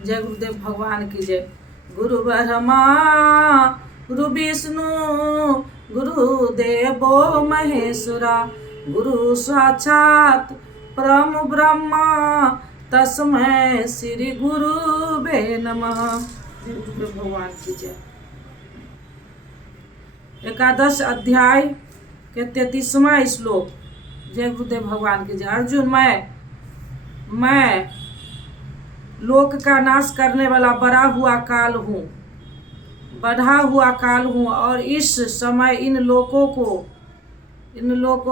जय गुरुदेव भगवान की जय। गुरु ब्रह्मा गुरु विष्णु गुरुदेवो महेश्वरा गुरु साक्षात परम ब्रह्मा तस्मै श्री गुरुवे नमः। जय गुरुदेव भगवान की जय। एकादश अध्याय के 33वां श्लोक। जय गुरुदेव भगवान की जय। अर्जुन मैं लोक का नाश करने वाला बढ़ा हुआ काल हूँ और इस समय इन लोकों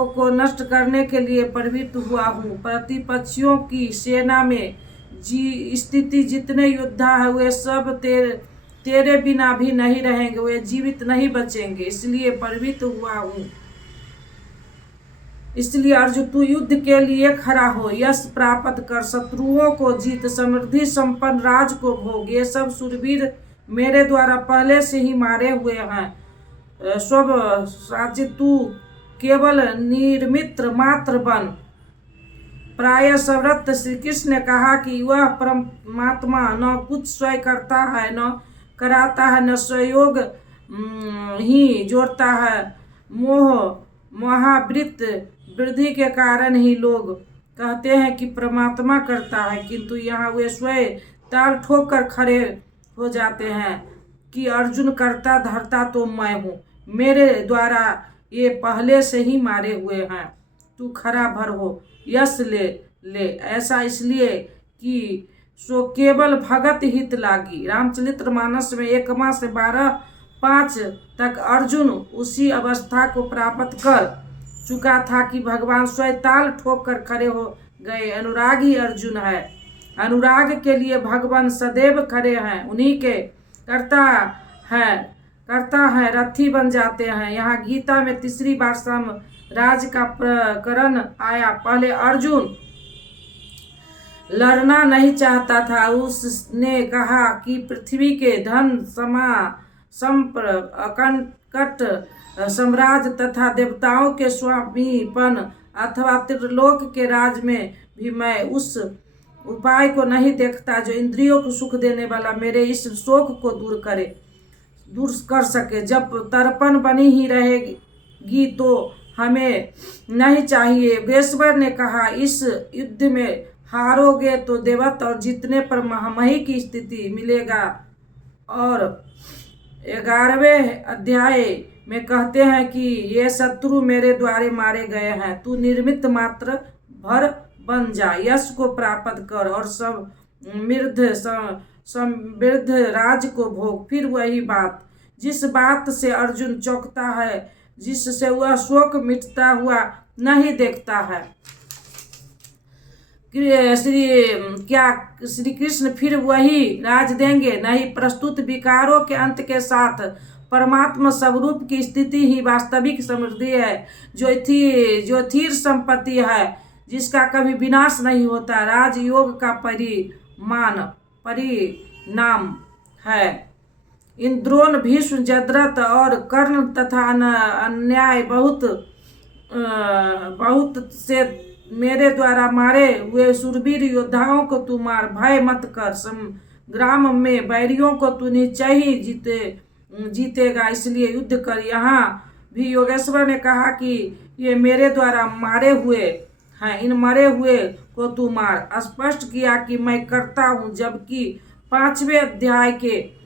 को नष्ट करने के लिए प्रवृत्त हुआ हूँ। प्रतिपक्षियों की सेना में स्थिति जितने योद्धा है वे सब तेरे बिना भी नहीं रहेंगे, वे जीवित नहीं बचेंगे, इसलिए प्रवृत्त हुआ हूँ। इसलिए अर्जुन तू युद्ध के लिए खड़ा हो, यश प्राप्त कर, शत्रुओं को जीत, समृद्धि संपन्न राज को भोग। ये सब शूरवीर मेरे द्वारा पहले से ही मारे हुए हैं। सब राज्य तू केवल निर्मित्र मात्र बन। प्राय सव्रत श्री कृष्ण ने कहा कि वह परमात्मा न कुछ स्वयं करता है, न कराता है, न सहयोग ही जोड़ता है। महावृत्त वृद्धि के कारण ही लोग कहते हैं कि परमात्मा करता है, किंतु यहाँ वे स्वयं ताल ठोक कर खड़े हो जाते हैं कि अर्जुन करता धरता तो मैं हूँ, मेरे द्वारा ये पहले से ही मारे हुए हैं। तू खरा भर हो, यश ले ऐसा इसलिए कि सो केवल भगत हित लागी। रामचरितमानस में 1 से 12:5 तक अर्जुन उसी अवस्था को प्राप्त कर चुका था कि भगवान स्वयं ताल ठोक कर खड़े हो गए। अनुराग ही अर्जुन है। अनुराग के लिए भगवान सदैव खड़े हैं, उन्हीं के करता है रथी बन जाते हैं। यहाँ गीता में 3री बार राज का प्रकरण आया। पहले अर्जुन लड़ना नहीं चाहता था, उसने कहा कि पृथ्वी के धन संकट साम्राज्य तथा देवताओं के स्वामीपन अथवा त्रिलोक के राज में भी मैं उस उपाय को नहीं देखता जो इंद्रियों को सुख देने वाला मेरे इस शोक को दूर कर सके। जब तर्पण बनी ही रहेगी तो हमें नहीं चाहिए। वेश्वर ने कहा, इस युद्ध में हारोगे तो देवत्व और जीतने पर महामही की स्थिति मिलेगा। और 11वें अध्याय में कहते हैं कि ये शत्रु मेरे द्वारा मारे गए हैं, तू निर्मित मात्र भर बन जा, यश को प्राप्त कर और समृद्ध राज को भोग। फिर वही बात, जिस बात से अर्जुन चौंकता है, जिससे वह शोक मिटता हुआ नहीं देखता है। श्री कृष्ण फिर वही राज देंगे? नहीं, प्रस्तुत विकारों के अंत के साथ परमात्मा स्वरूप की स्थिति ही वास्तविक समृद्धि है, जो स्थिर संपत्ति है, जिसका कभी विनाश नहीं होता। राजयोग का परिणाम है। इन द्रोण, भीष्म, जयद्रथ और कर्ण तथा अन्याय बहुत से मेरे द्वारा मारे हुए शूरवीर योद्धाओं को तू मार। भय मत कर, संग्राम में बैरियों को तू निश्चय ही जीतेगा, इसलिए युद्ध कर। यहाँ भी योगेश्वर ने कहा कि ये मेरे द्वारा मारे हुए हैं, इन मरे हुए को तू मार। स्पष्ट किया कि मैं करता हूँ, जबकि 5वें अध्याय के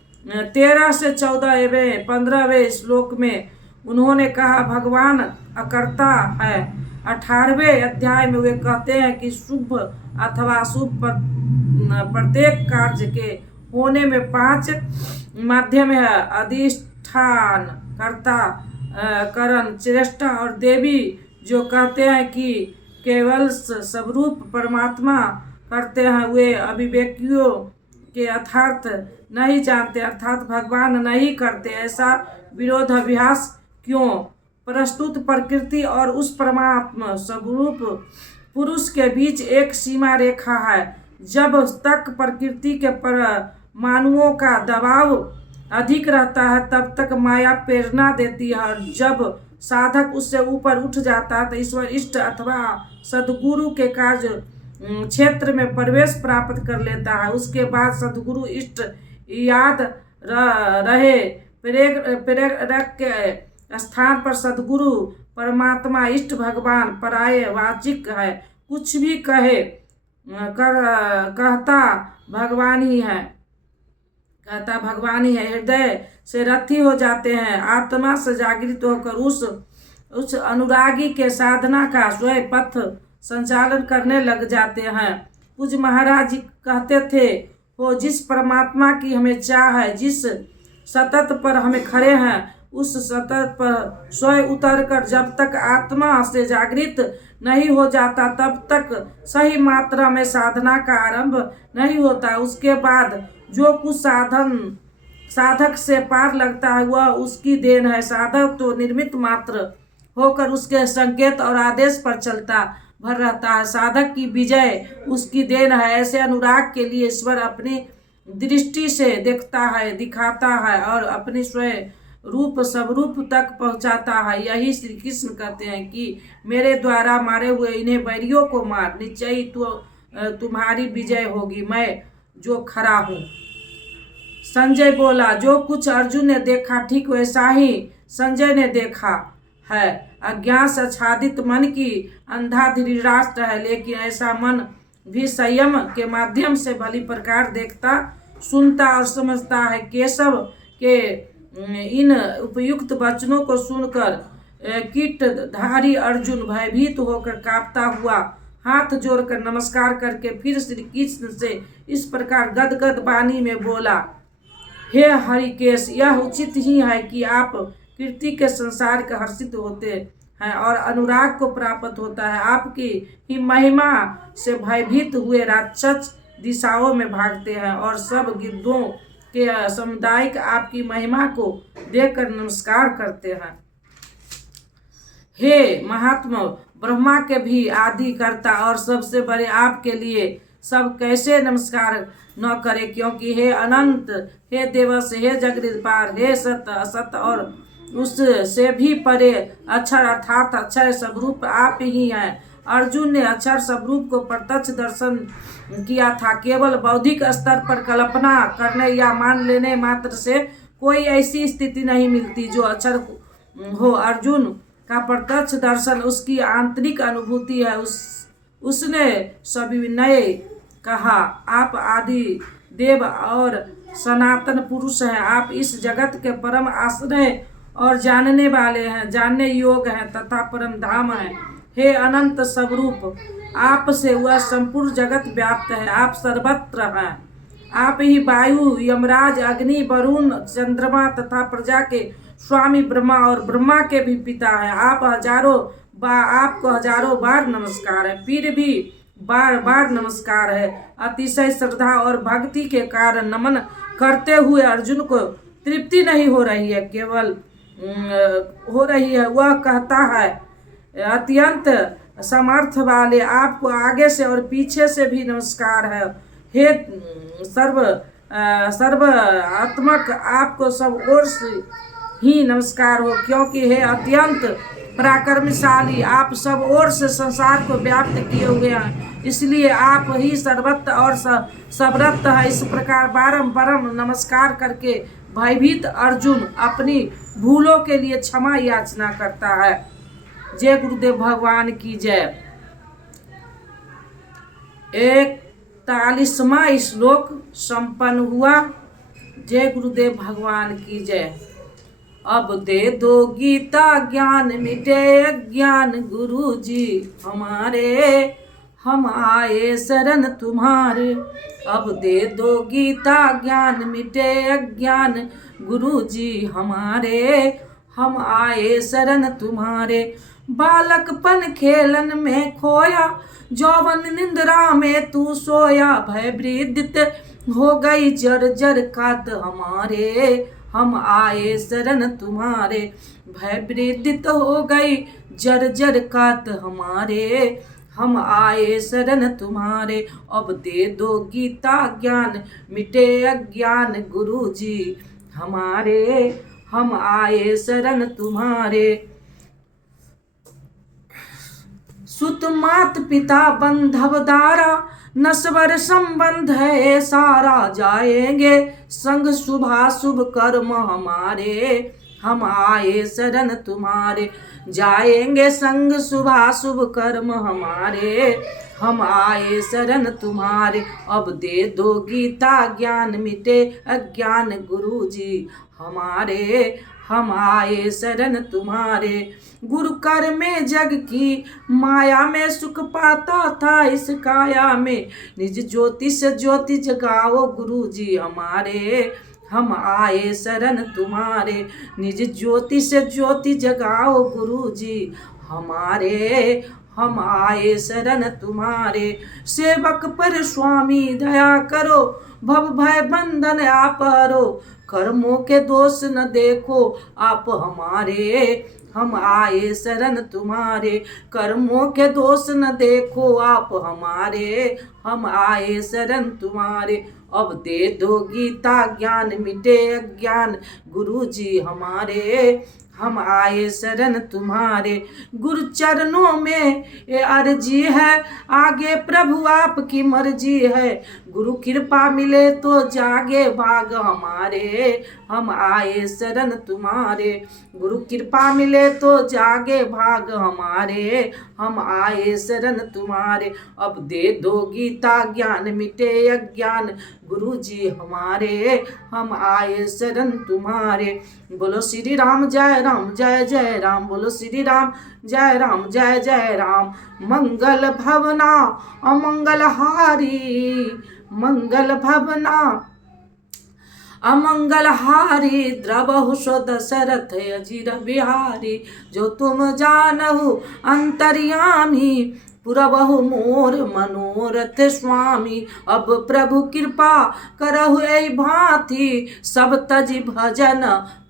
13 से 14वें 15वें श्लोक में उन्होंने कहा भगवान अकर्ता है। 18वें अध्याय में वे कहते हैं कि शुभ अथवा अशुभ प्रत्येक कार्य के होने में 5 माध्यम है: अधिष्ठान, कर्ता, करण, चेष्टा और देवी। जो कहते हैं कि केवल स्वरूप परमात्मा करते हैं, वे अभिव्यक्तियों के अर्थात नहीं जानते, अर्थात भगवान नहीं करते। ऐसा विरोधाभास क्यों? प्रस्तुत प्रकृति और उस परमात्मा स्वरूप पुरुष के बीच एक सीमा रेखा है। जब तक प्रकृति के परमाणुओं का दबाव अधिक रहता है तब तक माया प्रेरणा देती है, और जब साधक उससे ऊपर उठ जाता है तो ईश्वर इष्ट अथवा सद्गुरु के कार्य क्षेत्र में प्रवेश प्राप्त कर लेता है। उसके बाद सद्गुरु इष्ट याद रहे प्रेरक के स्थान पर सद्गुरु परमात्मा इष्ट भगवान पराये वाचिक है। कुछ भी कहता भगवान ही है, हृदय से रथी हो जाते हैं। आत्मा से जागृत होकर उस अनुरागी के साधना का स्वयं पथ संचालन करने लग जाते हैं। पूज्य महाराज जी कहते थे, हो जिस परमात्मा की हमें चाह है, जिस सतत पर हमें खड़े हैं, उस सतत पर स्वयं उतर कर जब तक आत्मा से जागृत नहीं हो जाता तब तक सही मात्रा में साधना का आरंभ नहीं होता। उसके बाद जो कुछ साधक से पार लगता है वह उसकी देन है। साधक तो निर्मित मात्र होकर उसके संकेत और आदेश पर चलता भर रहता है। साधक की विजय उसकी देन है। ऐसे अनुराग के लिए ईश्वर अपनी दृष्टि से देखता है, दिखाता है और अपने स्वयं रूप स्वरूप तक पहुंचाता है। यही श्री कृष्ण कहते हैं कि मेरे द्वारा मारे हुए इन्हें बैरियों को मार, निश्चय तो तुम्हारी विजय होगी, मैं जो खड़ा हूँ। संजय बोला, जो कुछ अर्जुन ने देखा ठीक वैसा ही संजय ने देखा है। अज्ञान से आच्छादित मन की अंधा धृतराष्ट्र है, लेकिन ऐसा मन भी संयम के माध्यम से भली प्रकार देखता, सुनता और समझता है। केशव के इन उपयुक्त वचनों को सुनकर कीटधारी अर्जुन भयभीत होकर कांपता हुआ हाथ जोड़कर नमस्कार करके फिर श्री कृष्ण से इस प्रकार गदगद वाणी में बोला, हे हरिकेश, यह उचित ही है कि आप कीर्ति के संसार के हर्षित होते हैं और अनुराग को प्राप्त होता है। आपकी ही महिमा से भयभीत हुए राक्षस दिशाओं में भागते हैं और सब गिद्धों के सामुदायिक आपकी महिमा को देखकर नमस्कार करते हैं। हे महात्मा, ब्रह्मा के भी आदि करता और सबसे बड़े आपके लिए सब कैसे नमस्कार न करे, क्योंकि हे अनंत, हे देवस, हे जगदीपार, हे सत असत और उससे भी परे अक्षर अर्थात अक्षय स्वरूप आप ही हैं। अर्जुन ने अक्षर स्वरूप को प्रत्यक्ष दर्शन किया था। केवल बौद्धिक स्तर पर कल्पना करने या मान लेने मात्र से कोई ऐसी स्थिति नहीं मिलती जो अक्षर हो। अर्जुन का प्रत्यक्ष दर्शन उसकी आंतरिक अनुभूति है। उसने सविनय कहा, आप आदि देव और सनातन पुरुष हैं। आप इस जगत के परम आश्रय और जानने वाले हैं, जानने योग्य हैं तथा परम धाम हैं। हे अनंत स्वरूप, आप से वह संपूर्ण जगत व्याप्त है। आप सर्वत्र हैं। आप ही वायु, यमराज, अग्नि, वरुण, चंद्रमा तथा प्रजा के स्वामी ब्रह्मा और ब्रह्मा के भी पिता हैं। आपको हजारों बार नमस्कार है, फिर भी बार बार नमस्कार है। अतिशय श्रद्धा और भक्ति के कारण नमन करते हुए अर्जुन को तृप्ति नहीं हो रही है, केवल हो रही है। वह कहता है, अत्यंत समर्थ वाले आपको आगे से और पीछे से भी नमस्कार है। हे सर्वात्मक, आपको सब ओर से ही नमस्कार हो, क्योंकि हे अत्यंत पराक्रमशाली, आप सब ओर से संसार को व्याप्त किए हुए हैं, इसलिए आप ही सर्वत्र और सर्वत्र है। इस प्रकार बारंबार नमस्कार करके भयभीत अर्जुन अपनी भूलों के लिए क्षमा याचना करता है। जय गुरुदेव भगवान की जय। 41वां श्लोक संपन्न हुआ। जय गुरुदेव भगवान की जय। अब दे दो गीता ज्ञान मिटे अज्ञान, गुरु जी हमारे हम आए शरण तुम्हारे। अब दे दो गीता ज्ञान मिटे अज्ञान, गुरु जी हमारे हम आए शरण तुम्हारे। बालकपन खेलन में खोया, जौवन निंद्रा में तू सोया। भय वृद्धित हो गई जर्जर कात हमारे, हम आए शरण तुम्हारे। भय वृद्धित हो गई जर्जर कात हमारे, हम आए शरण तुम्हारे। अब दे दो गीता ज्ञान मिटे अज्ञान, गुरु जी हमारे हम आए शरण तुम्हारे। सुत मात पिता बंधव दारा, नस्वर संबंध है सारा, जाएंगे संग शुभाशुभ कर्म हमारे, हम आए शरण तुम्हारे। जाएंगे संग शुभाशुभ कर्म हमारे, हम आए शरण तुम्हारे। अब दे दो गीता ज्ञान मिटे अज्ञान गुरुजी हमारे, हम आए शरण तुम्हारे। गुरु कर में जग की माया में सुख पाता था, इस काया में निज ज्योति से ज्योति जगाओ गुरुजी हमारे, हम आए शरण तुम्हारे। निज ज्योति से ज्योति जगाओ गुरुजी हमारे, हम आए शरण तुम्हारे। सेवक पर स्वामी दया करो, भव भय बंधन आप हरो, कर्मों के दोष न देखो आप हमारे, हम आए शरण तुम्हारे। कर्मों के दोष न देखो आप हमारे, हम आए शरण तुम्हारे। अब दे दो गीता ज्ञान मिटे अज्ञान गुरुजी हमारे, हम आए शरण तुम्हारे। गुरु चरणों में ये अर्जी है, आगे प्रभु आपकी मर्जी है। गुरु कृपा मिले तो जागे भाग हमारे, हम आए शरण तुम्हारे। गुरु कृपा मिले तो जागे भाग हमारे, हम आए शरण तुम्हारे। अब दे दो गीता ज्ञान मिटे अज्ञान गुरुजी हमारे, हम आए शरण तुम्हारे। बोलो श्री राम जय राम जय जय राम, बोलो श्री राम जय राम जय जय राम। मंगल भवना अमंगल हारी, मंगल भवना अमंगल हारी, द्रवहु सो दशरथ अजीर बिहारी। जो तुम जानहु अंतर्यामी, पुरबहु मोर मनोरथ स्वामी। अब प्रभु कृपा करहु एहि भांति, सब तज भजन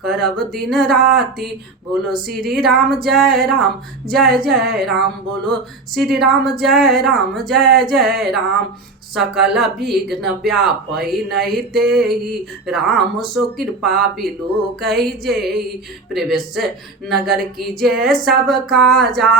करब दिन राति। बोलो श्री राम जय राम जय जय राम, बोलो श्री राम जय राम जय जय राम। सकल विघ्न व्यापै नहीं तेहि, राम सो कृपा बिलो कही जेहि। प्रवेश नगर की जय सब काजा,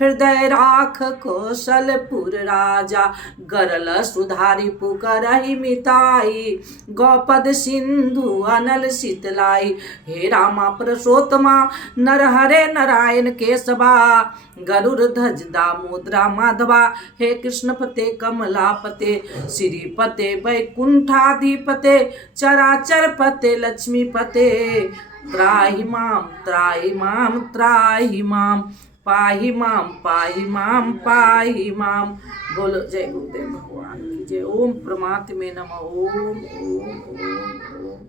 हृदय राख कौशलपुर राजा। गरल सुधारी पुकारहि मिताई, गौपद सिंधु अनल शीतलाई। हे रामा पुरुषोत्तमा नरहरे नारायण केशवा, गरुड़ ध्वज दामोदरा माधवा। हे कृष्ण पते कमला पते, श्रीपते वैकुंठाधिपते, चराचर पते लक्ष्मी पते। त्राहि माम त्राहि माम त्राहि माम, पाहि माम पाहि माम पाहि माम। बोलो जय गुरुदेव भगवान की जय। ओम परमात्मे नमः। ओम ओम ओम ओम।